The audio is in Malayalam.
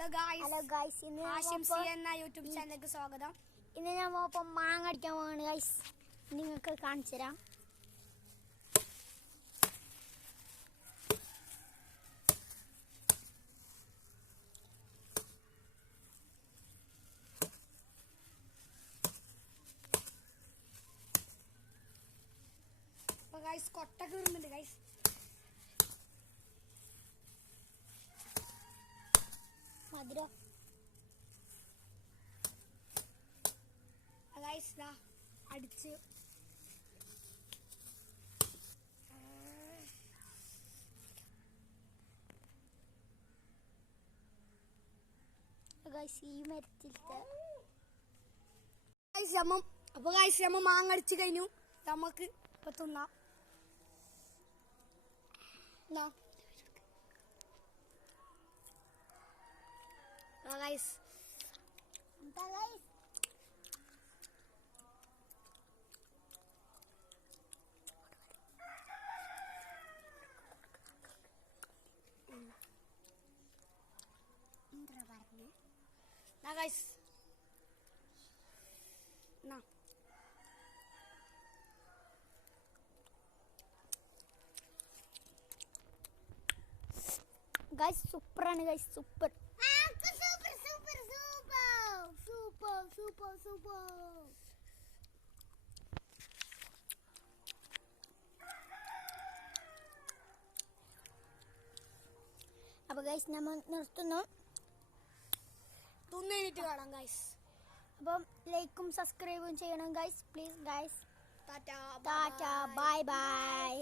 ഹലോ ഗൈസ് എന്ന യൂട്യൂബ് ചാനലിലേക്ക് സ്വാഗതം. ഇന്ന് ഞാൻ ഇപ്പം മാങ്ങ അടിക്കാൻ പോവാണ് ഗൈസ്. നിങ്ങൾക്ക് കാണിച്ചു തരാം. കൊട്ട കീറുന്നുണ്ട് ഗൈസ്. മധുര അടിച്ച് ഈ മരത്തിലത്തെ അപ്പൊ മാങ്ങ അടിച്ചു കഴിഞ്ഞു. നമുക്ക് ഇപ്പൊ തിന്നാം. ഗൈസ് സൂപ്പറാണ് ഗൈസ്, സൂപ്പർ. അപ്പൊ ഗൈസ് നമ്മൾ നിർത്തുന്നു. തിന്നിട്ട് കാണാം ഗൈസ്. അപ്പം ലൈക്കും സബ്സ്ക്രൈബും ചെയ്യണം guys, please guys. Tata, bye bye.